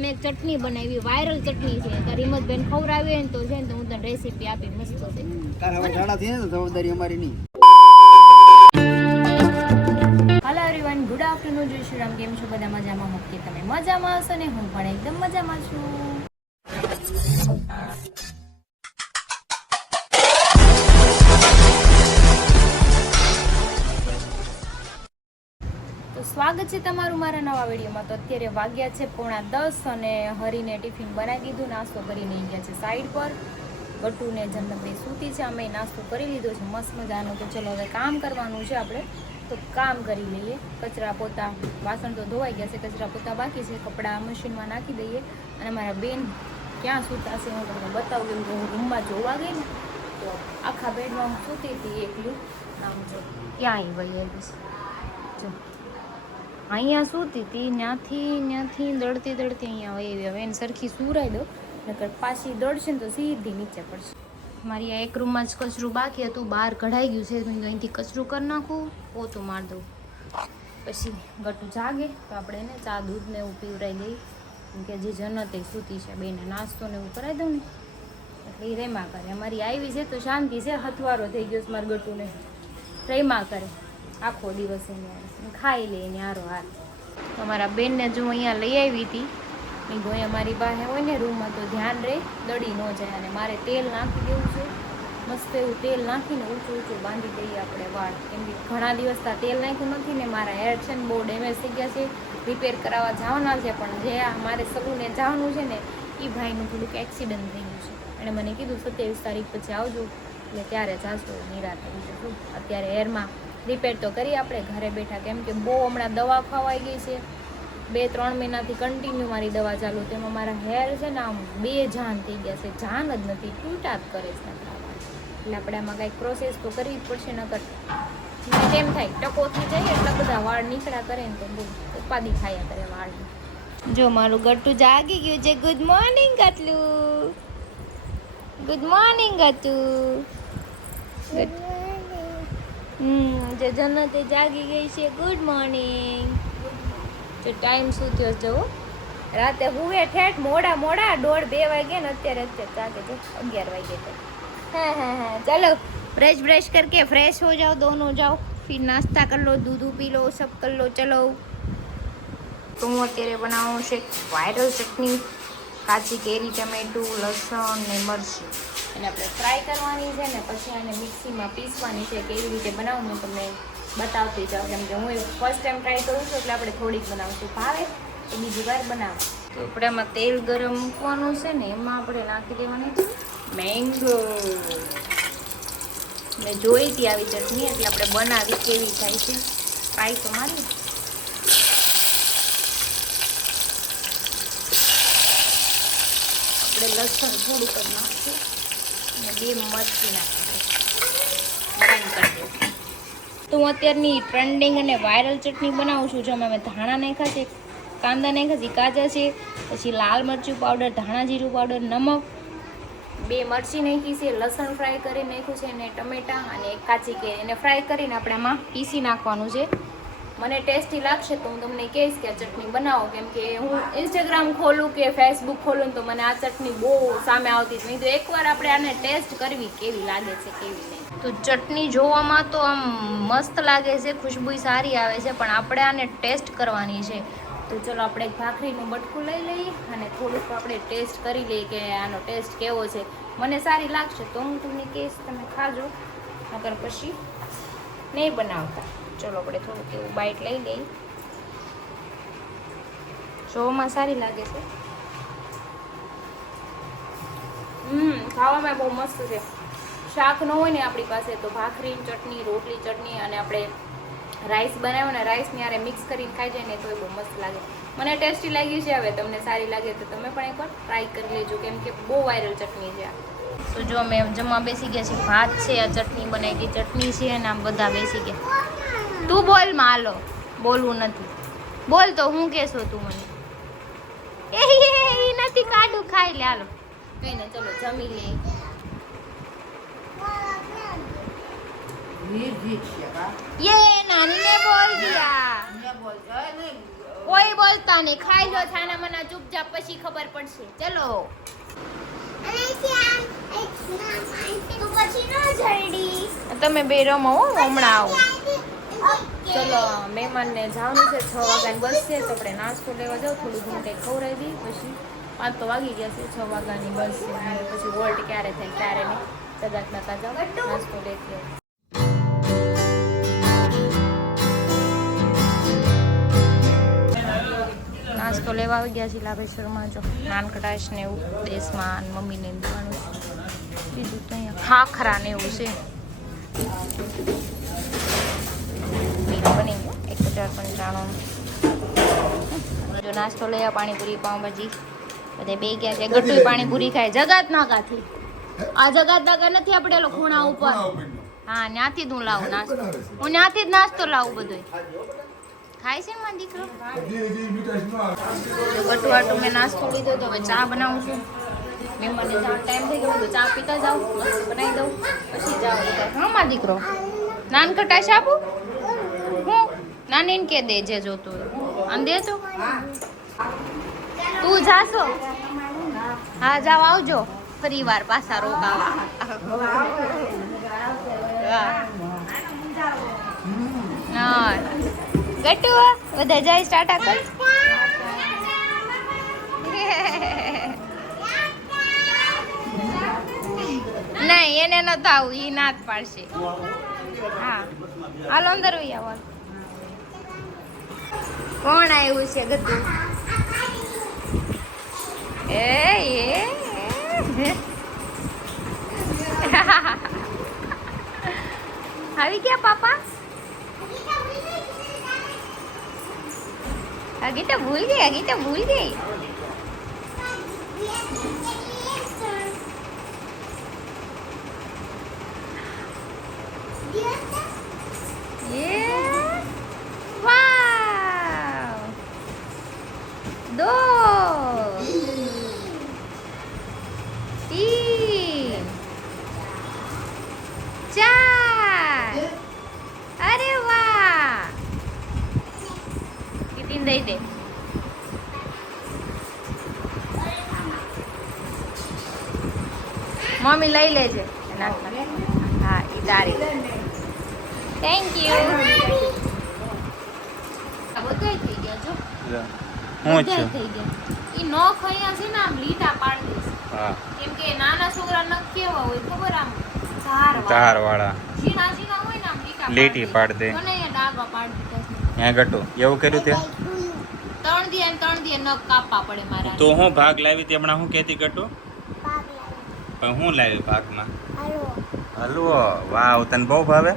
મેં એક ચટણી બનાવી, વાયરલ ચટણી છે. તાર હિંમતબેન ખવડાવી હોય ને તો છે ને તો હું તને રેસીપી આપી, મસ્ત છે. તાર હવે જાડા થઈ ને તો જવાબદારી અમારી નહીં. Hello everyone, good afternoon. જય શ્રી રામ. કેમ છો બધા? મજામાં? હોપ કે તમે મજામાં હશો ને હું પણ એકદમ મજામાં છું. તો સ્વાગત છે તમારું મારા નવા વિડીયોમાં. તો અત્યારે વાગ્યા છે 9:30 અને હરીને ટિફિન બનાવી દીધું, નાસ્તો કરીને ગયા છે સાઈડ પર. ગટુને જન્નતભાઈ સૂતી છે, અમે નાસ્તો કરી લીધો છે મસ્ત મજાનો. તો ચલો હવે કામ કરવાનું છે આપણે, તો કામ કરી લઈએ. કચરા પોતા, વાસણ તો ધોવાઈ ગયા છે, કચરા પોતા બાકી છે. કપડાં મશીનમાં નાખી દઈએ. અને મારા બેન ક્યાં સૂતા છે હું તમને બતાવું, કે હું રૂમમાં જોવા ગઈ ને તો આખા બેડમાં હું સૂતી હતી એકલું. આમ જો ક્યાં વહી જો અહીંયા સૂતી હતી, ત્યાંથી દળતી અહીંયા વહી. હવે એને સરખી સુરાઈ દો, નકર પાછી દોડશે ને તો સીધી નીચે પડશે. મારી આ એક રૂમમાં જ કચરું બાકી હતું, બહાર કઢાઈ ગયું છે. તો અહીંથી કચરું કરી નાખું, પોતું મારી દઉં. પછી ગટું જાગે તો આપણે એને ચા દૂધ ને એવું પીવડાવી દઈએ. કેમ કે જે જન્નતે સૂતી છે બેને નાસ્તો ને એવું કરાવી દઉં ને એટલે એ રેમા કરે. અમારી આવી છે તો શાંતિ છે, હથવારો થઈ ગયો છે મારા ગટુને. રેમા કરે આખો દિવસ એને ખાઈ લે એને હારો હાર. અમારા બેનને જો અહીંયા લઈ આવી હતી, મેં ગોયા મારી પાસે હોય ને રૂમમાં તો ધ્યાન રહે, દડી ન જાય. અને મારે તેલ નાખી દેવું છે, મસ્ત એવું તેલ નાખીને ઊંચું ઊંચું બાંધી દઈએ આપણે વાળ. કેમ કે ઘણા દિવસ તેલ નાખ્યું નથી ને મારા હેર છે ને બહુ ડેમેજ થઈ ગયા છે, રિપેર કરાવવા જવાના છે. પણ જે મારે સલૂને જવાનું છે ને એ ભાઈનું થોડુંક એક્સિડન્ટ થઈ ગયું છે. એણે મને કીધું 27 તારીખ પછી આવજો, એટલે ત્યારે જાશો નિરાતે. બીજું અત્યારે હેરમાં રિપેર તો કરી આપણે ઘરે બેઠા, કેમ કે બહુ હમણાં દવા ખવાઈ ગઈ છે. 2-3 મહિનાથી કન્ટિન્યુ મારી દવા ચાલુ, તેમાં મારા હેર છે ને આમ બેજાન થઈ ગયા છે, જાન જ નથી, તૂટા જ કરે છે. એટલે આપણે આમાં કંઈક પ્રોસેસ તો કરવી જ પડશે, નકર તેમ થાય ટકો થઈ જાય એટલા બધા વાળ નીકળ્યા કરે ને તો બહુ ઉપાધિ ખાયા કરે વાળની. જો મારું ગટું જાગી ગયું છે. ગુડ મોર્નિંગ ગટલું, ગુડ મોર્નિંગ ગટું. જે જન્નતે જાગી ગઈ છે. Good morning. જો ટાઈમ શું થયો જવો, રાતે હુએ ઠેઠ મોડા 1:30-2 વાગે ને અત્યારે જાગે છે 11 વાગે. તો हाँ चलो ब्रश करके फ्रेश हो जाओ, दोनों जाओ, फिर नाश्ता कर लो, दूध पी लो, सब कर लो. चलो तो હું અત્યારે બનાવું છે વાયરલ ચટણી, કાચી કેરી, ટમેટું, લસણ ને મરચી. એને આપણે ફ્રાય કરવાની છે ને પછી આને મિક્સીમાં પીસવાની છે. કેવી રીતે બનાવું હું તમને બતાવતી જાઉં, કેમ કે હું ફર્સ્ટ ટાઈમ ટ્રાય કરું છું એટલે આપણે થોડીક બનાવશું, ભાવે તો બીજી વાર બનાવું. તો આપણે આમાં તેલ ગરમ મૂકવાનું છે ને એમાં આપણે નાખી દેવાની મેંગો. મેં જોઈ હતી આવી ચટણી એટલે આપણે બનાવી કેવી થાય છે ટ્રાય તો મારી. આપણે લસણ થોડુંક જ નાખીશું અને 2 મરચી નાખીશું, ગ્રાઇન્ડ કરી દઉં. તો હું અત્યારની ટ્રેન્ડિંગ અને વાયરલ ચટણી બનાવું છું. જો મેં ધાણા નાખ્યા છે, કાંદા નાખ્યા છે, કાજા છે, પછી લાલ મરચું પાવડર, ધાણા જીરું પાવડર, નમક, 2 મરચી નાખી છે, લસણ ફ્રાય કરી નાખ્યું છે, અને ટમેટાં અને એક કાચી કેરી એને ફ્રાય કરીને આપણે આમાં પીસી નાખવાનું છે. મને ટેસ્ટી લાગશે તો હું તમને કહીશ કે આ ચટણી બનાવો, કેમ કે હું ઇન્સ્ટાગ્રામ ખોલું કે ફેસબુક ખોલું તો મને આ ચટણી બહુ સામે આવતી જ નહીં. તો એકવાર આપણે આને ટેસ્ટ કરવી કેવી લાગે છે કેવી નહીં. તો ચટણી જોવામાં તો આમ મસ્ત લાગે છે, ખુશ્બુ સારી આવે છે, પણ આપણે આને ટેસ્ટ કરવાની છે. તો ચલો આપણે એક ભાખરીનું બટકું લઈ લઈએ અને થોડુંક આપણે ટેસ્ટ કરી લઈએ કે આનો ટેસ્ટ કેવો છે. મને સારી લાગશે તો હું તમને કહીશ, તમે ખાજો, નકર પછી નહીં બનાવતા. ચલો આપણે થોડુંક એવું બાઈટ લઈ લઈએ. જોવામાં સારી લાગે છે, ખાવામાં બહુ મસ્ત છે. શાક ન હોય ને આપણી પાસે તો ભાખરી ચટણી, રોટલી ચટણી અને આપણે રાઈસ બનાવ્યો ને રાઈસની યારે મિક્સ કરીને ખાઈ જાય ને તો એ બહુ મસ્ત લાગે. મને ટેસ્ટી લાગી છે. હવે તમને સારી લાગે તો તમે પણ એકવાર ટ્રાય કરી લેજો, કેમ કે બહુ વાયરલ ચટણી છે આ. તો જો અમે જમવા બેસી ગયા છે, ભાત છે, આ ચટણી બનાવી ચટણી છે અને આમ બધા બેસી ગયા. તું બોલ માં, હાલો બોલવું નથી, બોલ તો હું કહેશો તું મને? એ નથી કાઢું, ખાઈ લે હાલો. કઈ ને ચલો જમી લે. ये नानी ने बोल दिया, કોઈ બોલતા નહીં, ખાઈ લો છાના મના ચૂપચાપ, પછી ખબર પડશે. ચલો તમે બે રમો હો, હમણાં આવો. ચલો મહેમાનને જવાનું છે, 6 વાગ્યાની બસ છે, તો આપણે નાસ્તો લેવા જાવ, થોડું ઘણું કંઈક ખવડાવી દઈએ. પછી 5 તો વાગી ગયા છે, 6 વાગ્યાની બસ છે, અને પછી વોલ્ટ ક્યારે થાય ક્યારે નહીં. સદાક નાકા જાવ, નાસ્તો લેતી આવો. નાસ્તો લેવા આવી ગયા છે લાભેશ્વરમાં. જો નાનકટાશ ને એવું દેશમાં મમ્મીને દેવાનું છે. બીજું તો અહીંયા ખાખરા ને એવું છે. મીઠું બની ગયું 195. જો નાસ્તો લઈ પાણીપુરી પાઉંભાજી બધે બે ગયા છે. ગટ્ટુય પાણીપુરી ખાય જગાત નાકાથી. આ જગાત નાકા નથી આપણે ઓલો ખૂણા ઉપર. હા ત્યાંથી જ હું લાવું નાસ્તો. હું ત્યાંથી જ નાસ્તો લાવું બધું. ખાય છે ને મારો દીકરો. ગટ્ટુ આટું મેં નાસ્તો લીધો તો હવે ચા બનાવું છું. મહેમાનને જવાનો ટાઈમ થઈ ગયો તો ચા પીતા જાઉં, મસ્ત બનાવી દઉં, પછી જાઉં. હા મારો દીકરો નાનકટાશ આપું હું નાનીને કે દે જે જોતું હોય આમ દે તો. તું જાશો? હા જાવ, આવજો ફરી વાર પાછા રોકાવા. હા ગટ્ટુ બધા જાય સ્ટાર્ટ કર. નહીં એને નતો આવું, ઈ નાત પાડશે. હા હાલો અંદર હોય આવો. કોણ આવ્યું છે ગદ્દુ? એ આવી ગયા પાપા? ગીતા ભૂલ ગઈ, ગીતા ભૂલ ગઈ. दो 3 4 अरे वाह कितनी दे दे. મમ્મી લઈ લેજે. હા ઈ તારી. Thank you. બધાય થઈ ગયા જો. હું છે થઈ ગયા. ઈ નો ખયા છે ને આમ લીટા પાડી દેશે. હા કેમ કે નાના છોકરા ન કેવા હોય ખબર આમ ધાર વાળા ઝીણા ઝીણા હોય ને આમ લીટી પાડ દે. મને અહીંયા ડાગા પાડી દીધા છે. હે ગટુ એવું કર્યું તે? 3 દી નખ કાપવા પડે મારા. તો હું ભાગ લાવી તે હમણાં હું કહેતી ગટુ? પણ હું લાવી ભાગમાં? હલવો. વાવ તને બહુ ભાવે?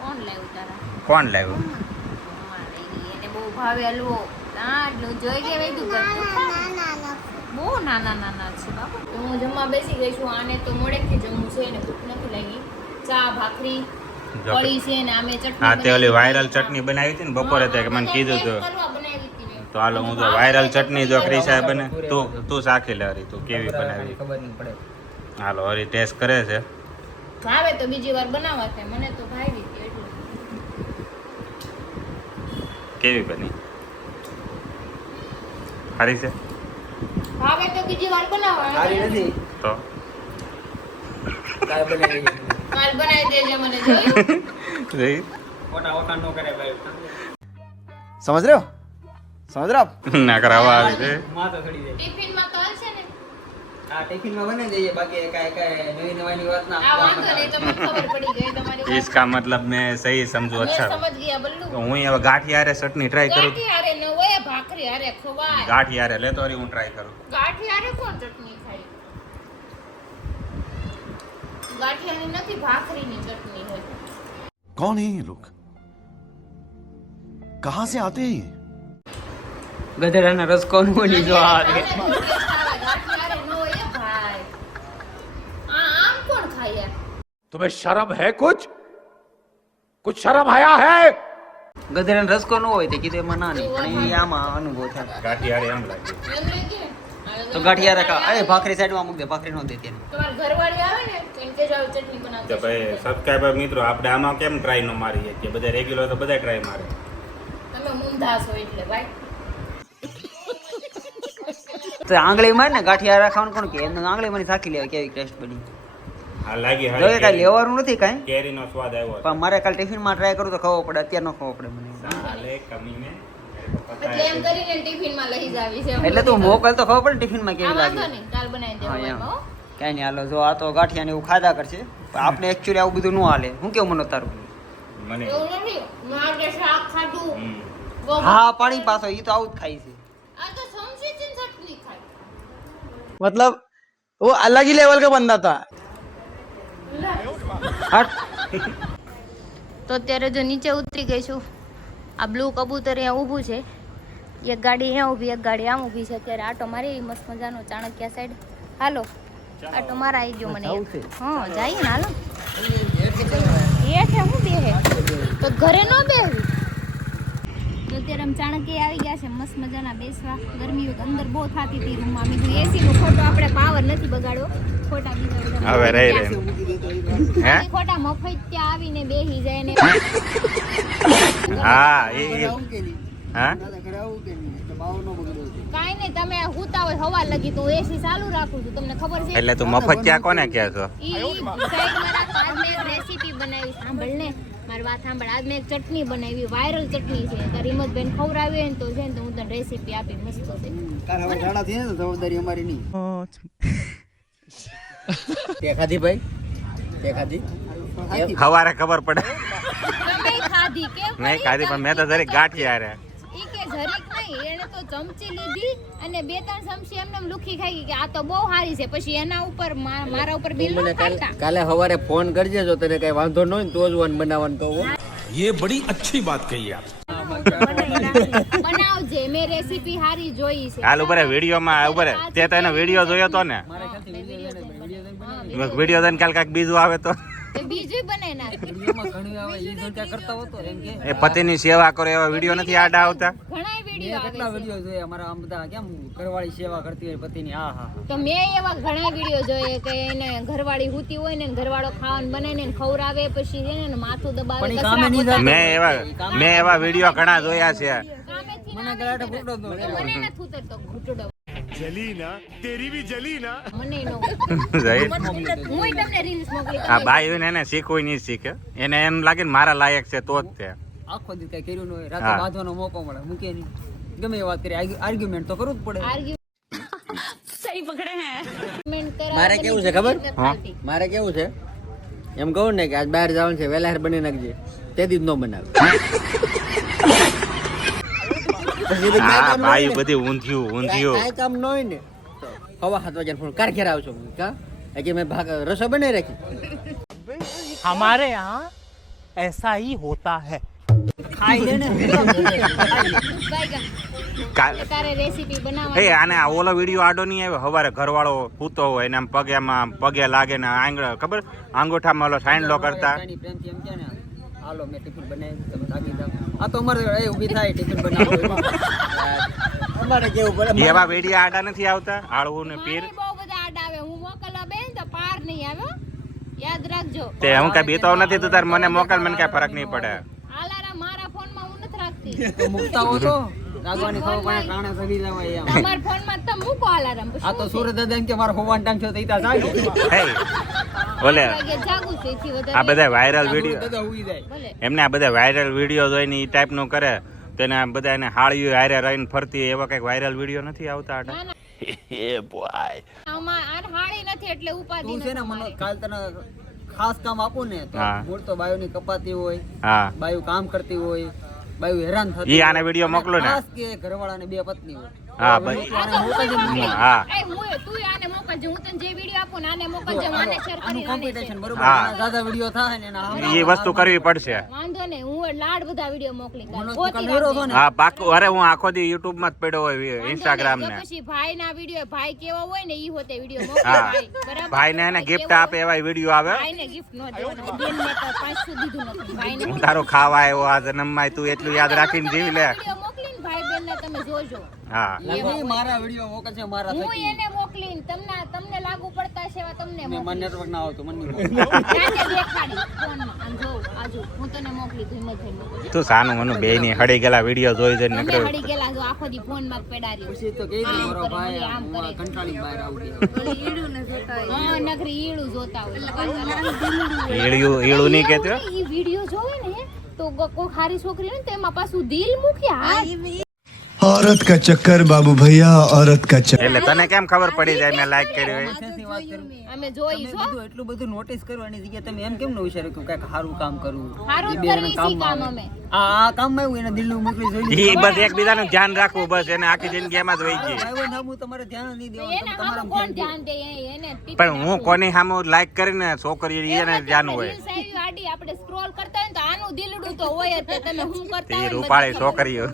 કોણ લાવ્યું તારા? કોણ લાવ્યું? એને બહુ ભાવે હલવો. ના જોઈ કે વેધું કરતું. બહુ નાના છે બાપુ. હું જમવા બેસી ગઈ છું. આને તો મોડેથી જમવું છે, એને ભૂખ નથી લાગી. ચા ભાખરી પડી છે ને આમે ચટણી. હા તે ઓલી વાયરલ ચટણી બનાવી હતી ને બપોરે તે મને કીધું તો હાલો હું તો વાયરલ ચટણી જો ક્રિશા બને તું ચાખી લે હરી તું કેવી બનાવી. ખબર નહીં પડે. હાલો હરી ટેસ્ટ કરે છે. ભાવે તો બીજી વાર બનાવવા છે. મને તો ભાવી હતી એટલે. કેવી બની? સારી છે? ભાવે તો બીજી વાર બનાવવા. સારી નથી. તો કાલ બનાવી દે. કાલ બનાવી દેજે મને જોયું. જોઈ ઓટા ઓટા નો કરે ભાઈ. સમજ રહ્યો? સમજ રહ્યો? ના કરાવવા આવી છે. માં તો ખડી જાય. ટિફિનમાં તો હશે ને. આ ટિફિન માં બનાવી દઈએ, બાકી કાંઈ નવી નવાની વાત ના. આ વાંધો નહીં, તમને ખબર પડી ગઈ તમારી વાત. इसका मतलब मैं सही समझू. મેં अच्छा સમજ ગયા બલ્લુ. તો હું હવે ગાંઠી હારે ચટણી ટ્રાય કરું. ગાંઠી હારે ન હોય, ભાખરી હારે ખવાય. ગાંઠી હારે લેતો હરી હું ટ્રાય કરું. ગાંઠી હારે કોણ ચટણી ખાય? ગાંઠિયાની નથી, ભાખરીની ચટણી હોય. कौन है ये लोग? कहां से आते हैं ये? ગધેડાના રસ કોણ બોલી જો આ ગાંઠી હારે ન હોય એ ભાઈ. આમ કોણ ખાય યાર? तुम्हें शर्म है कुछ शर्म आया है? ગધેડાનો રસ કોણ હોય તે કીધું એમાં ના નહીં, પણ એ આમાં અનુભવ થાય. ગાંઠી હારે એમ લાગે. એમ લાગે? તો ગાંઠિયા રાખા. અરે ભાખરી સાઈડમાં મૂક દે, ભાખરી નો દે તેને. તમારી ઘરવાળી આવે ને તો એને કહેજો આવી ચટણી તો બનાવજો. ભાઈ સબસ્ક્રાઈબર મિત્રો આપણે આમાં કેમ ટ્રાય ન મારીએ કે બધા રેગ્યુલર તો બધા ટ્રાય મારે. તમે મુંધાસ હોય એટલે ભાઈ. તો આંગળી માર ને ગાંઠિયા ખાવાનું કોણ કે એમને આંગળી મારી સાખી લેવા કેવી ટેસ્ટ બની હા લાગી જો એ કાંઈ લેવાનું નથી કાંઈ કેરીનો સ્વાદ આવ્યો પણ મારે કાલ ટિફિનમાં ટ્રાય કરું તો ખાવો પડે અત્યારે ન ખાવો પડે મને સાલે કમીને એટલે એમ કરીને ટિફિનમાં લઈ જાવી છે. એટલે તું મોકલ તો ખબર પડે ટિફિનમાં આ કેવી વાંધો લાગે નહીં, કાલ બનાવી હા દેવું એમ એમ, હો. કાંઈ નહીં હાલો જો આ તો ગાંઠિયા ને એવું ખાધા કરશે પણ આપણે એકચ્યુઅલી આવું બધું ન હાલે હું કેવું મને તારું મને એવું નથી. મેં આજે શાક ખાધું. હમ. ગોળ. હા પાણી પાછો એ તો આવું જ ખાય છે આ તો સમજીને ચટણી ખાય. मतलब वो अलग ही लेवल का बंदा था। હટ તો અત્યારે જો નીચે ઉતરી ગઈ છું. આ બ્લુ કબૂતર અહીંયા ઊભું છે. એક ગાડી અહીંયા ઊભી, એક ગાડી આમ ઊભી છે. અત્યારે આટો મારી મસ્ત મજાનો ચાણક્યા સાઈડ. હાલો આટો મારા આવી ગયો મને એક. હા જઈએ ને હાલો. એ છે હું બેહે તો ઘરે ન બેહવી. તો અત્યારે આમ ચાણક્ય આવી ગયા છે મસ્ત મજાના બેસવા. ગરમી અંદર બહુ થતી હતી રૂમમાં. મેં કીધું એસી નો ખોટો આપણે પાવર નથી બગાડ્યો. ખોટા બીજા બધા હવે રહી રહી હે ખાલી ખોટા મફત ત્યાં આવીને બેહી જાય ને. હા એ હા કાઈ નહીં, તમે હુતા હોય હવા લગી તો એસી ચાલુ રાખું છું. તમને ખબર છે એટલે તું મફત ક્યાં કોને કહે છો ઈ સાઈડમાં રાખ. આજ મેં એક રેસીપી બનાવી, સાંભળ ને મારી વાત સાંભળ. આજ મેં એક ચટણી બનાવી, વાયરલ ચટણી છે. તાર હિંમતબેન ખવડાવી હોય ને તો છે ને તો હું તને રેસીપી આપી, મસ્ત છે. કાલ હવે ઝાડા થઈ ને તો જવાબદારી અમારી નહીં તે ખાધી ભાઈ તે ખાધી સવારે ખબર પડે તમે ખાધી કેમ નહીં ખાધી પણ મેં તો જરી ગાંઠિયા રે ઈ કે જરીક નહીં, એને તો ચમચી લીધી અને 2-3 ચમચી એમને એમ લુખી ખાઈ ગઈ કે આ તો બહુ સારી છે. પછી એના ઉપર મારા ઉપર બિલ ન કાઢતા. કાલે સવારે ફોન કરજે જો તને કઈ વાંધો ન હોય ને તો જ વન બનાવવાનું કહું ये बड़ी अच्छी बात कही आप। બનાવજે, મેં રેસીપી સારી જોઈ છે. હાલ ઉપર વિડીયોમાં ઉપર તે તો એનો વિડીયો જોયો તો ને વિડીયો જોઈને કાલ કાંઈક બીજું આવે તો તો બીજું બનાવી નાખ. ઘણી આવે ઈ જો ત્યાં કરતા હોતો એમ કે એ પતિની સેવા કરો એવા વિડીયો નથી આડા આવતા ઘણા વિડીયો કેટલા આવે છે. વિડીયો જોઈએ અમારા આમ બધા કેમ ઘરવાળી સેવા કરતી હોય પતિની હા હા તો મેં એવા ઘણા વિડીયો જોઈએ કે એને ઘરવાળી હુતી હોય ને ઘરવાળો ખાવાનું બનાવીને એને ખવડાવે, પછી છે ને માથું દબાવે, પણ ઈ કચરા કામે નહીં પોતા મેં એવા વિડીયો ઘણા જોયા છે કામેથી મને ના ગળાટો આવે. ફૂટો દો મને નથી ઉતરતો ઘૂંટડો. जली ना तेरी भी जली ना મને નો જઈ. હું તમને રીલ્સ મોકલી આ બાઈ હોય ને એને શીખવું નહીં શીખે એને એમ લાગે ને મારા લાયક છે તો જ તે આખો દી કઈ કર્યું ન હોય રાતે હા. બાંધવાનો મોકો મળે મૂકે નહીં ગમે એ વાત કરી આર્ગ્યુમેન્ટ તો કરવું જ પડે મારે કેવું છે ખબર? મારે કેવું છે એમ કહું ને કે આજ બહાર જવાનું છે વહેલા બની નાખજે તે દી ન બનાવે હા બાઈ બધી ઊંધિયું કાંઈ કામ ન હોય ને તો હવા 7 વાગ્યા ફોન કાર ઘેર આવશો કા કે મેં ભાગ રસો બનાવી રાખી हमारे यहाँ ऐसा ही होता है। ખાઈ લે ને તારે રેસીપી એ બનાવવાની. આને આ ઓલો વિડીયો આડો નહીં આવ્યો હવારે ઘરવાળો સૂતો હોય એને આમ પગે લાગે ને ખબર આંગોઠામાં ઓલો સાઈન્ડલો કરતા પ્રેમથી એમ કે ને હાલો મેં ટિફિન બનાવી તમે થાકી જાવ આ તો અમારે એ ઊભી થાય ટિફિન બનાવો અમારે કેવું પડે એવા વિડીયો આડા નથી આવતા આળવું ને પીર મને બહુ બધા આડ આવે. હું મોકલવા બેન તો પાર નહીં આવે હો. યાદ રાખજો. તે હું કઈ બીતો નથી તું તાર મને મોકલ મને કઈ ફરક નહીં પડે આલારા મારા ફોનમાં હું નથી રાખતી. તો મૂકતા હો તો લાગવાની ખબર પડે કાણે સવી જવાય એમ તમારા ફોનમાં તમે મૂકો આલારામ. આ તો સુરત દાદા એમ કે મારો હોવાનો ટાઈમ થયો તો ઈતા જાય હે ઓલે જાગું છે એથી વધારે. આ બધા વાયરલ વિડીયો દાદા હુઈ જાય ભલે. એમને આ બધા વાયરલ વિડીયો જોઈને એ ટાઈપનું કરે તો એને આ બધા એને હાળીઓ હારે રહીને ફરતી એવા કઈક વાયરલ વિડીયો નથી આવતા આડા ના, ના. આમાં આ હાળી નથી એટલે ઉપાધિ તું છે ને નથી મને મારી. કાલ તને ખાસ કામ આપું ને તો હા. મૂળ તો બાયુની કપાતી હોય હા બાયુ કામ કરતી હોય બાયુ હેરાન થતી ઈ આને વિડીયો મોકલો ને ખાસ કે ઘરવાળાને 2 પત્ની હોય હા ભાઈ આ તો હું મોકલું. હા. એ તું આને મોકલજે. હું તને જે વિડીયો આપું ને આને મોકલજે. હું આને શેર આનું કરી કોમ્પિટિશન બરોબર હા. એના દાદા વિડિયો થાય ને એના એ વસ્તુ કરવી પડશે વાંધો નહીં. હું લાડ બધા વિડીયો મોકલી કાઢું. મનોજ ગોતી કાલ હેરો રાખજે. છો ને હા પાકું અરે હું આખો દી યુટ્યુબ માં જ પડ્યો હોય ઇન્સ્ટાગ્રામ તો ને પછી ભાઈ ના વિડીયો ભાઈ કેવો હોય ને ઈ હોતે વિડીયો મોકલે હા. ભાઈ. બરાબર? ભાઈ ને એને ગિફ્ટ કેવો આપે એવા વિડીયો આવે ભાઈ ને ગિફ્ટ નો દેવાનો. બેન ને તો 500 દીધું નથી. ભાઈ ને હું તારો ખાવા આવ્યો આ જન્મમાં તું એટલું યાદ રાખીને જીવી લે વિડીયો મોકલીને ભાઈ બેન ને તમે જોજો. હા લાગુ મારા વિડિયો મોકલશે મારા હું થકી. એને મોકલીને તમને લાગુ પડતા છે એવા તમને મને મોકલીશ. નેટવર્ક ના આવતું મને નહીં જાતે દેખાડી ફોનમાં. આમ જો આજુ હું તને મોકલી દઉં હિંમત થઈને મોકલજો. તું સાનું મનું બે ની હળી ગયેલા વિડીયો જોઈ જોઈને તમે નકર હળી ગયેલા છો આખો દી ફોનમાં જ પડ્યા રહ્યો. પછી તો કહી દે આમ મારો કરે, ભાઈ આમ કરે. હું કંટાળી બહાર આવું ગયા. હા નકરી ઈળું જોતા હોય. ઈળું નહીં કહેતો ઈ વિડિયો જોવે ને તો કોઈ ખારી છોકરી હોય ને તો એમાં પાછું દિલ મૂકી હાથ. औरत का चक्कर बाबू भैया औरत का चक्कर એટલે તને કેમ ખબર પડી જાય મેં લાઈક કર્યું હોય પાસેથી વાત કરું. અમે જોઈ તમે છો બધું એટલું બધું નોટિસ કરવાની જગ્યાએ તમે એમ કેમ ન વિચાર્યું કે કાંઈક સારું કામ કરવું સારું જ એ બે કરીએ જણા છીએ કામ કામમાં અમે. આવે. આ કામમાં એવું એના દિલનું મોકલી જોઈ લીધું. ઈ બસ એકબીજાનું ધ્યાન રાખવું બસ એને આખી જિંદગી એમાં જ વહી ગઈ ભાઈ નામું તમારે ધ્યાન નહીં દેવાનું એને તમે આમાં તમારામાં કોણ ધ્યાન દો. ધ્યાન દે એને પણ હું કોની સામે લાઈક કરીને છોકરી એને ધ્યાન હોય રીલ્સ આવી આડી આપણે સ્ક્રોલ કરતા હોય ને તો આનું દિલડું તો હોય જ તે તમે હું કરતા તે હોય ને રૂપાળી બધી ખબર છોકરીઓ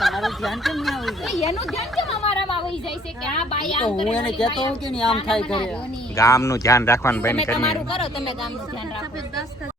તમારું ધ્યાન કેમ નહીં આવી જાય? હોય. એનું ધ્યાન કેમ અમારામાં વહી જાય છે કે આ બાઈ તો આમ હું કરે, એને ઓલી કહેતો બાઈ હોઉં કે નહીં આમ થાય કરે. નાના બનાવ્યો નહીં. ગામનું ધ્યાન રાખવાનું તમે બેન કરીને તમારું કરો તમે ગામનું ધ્યાન રાખો.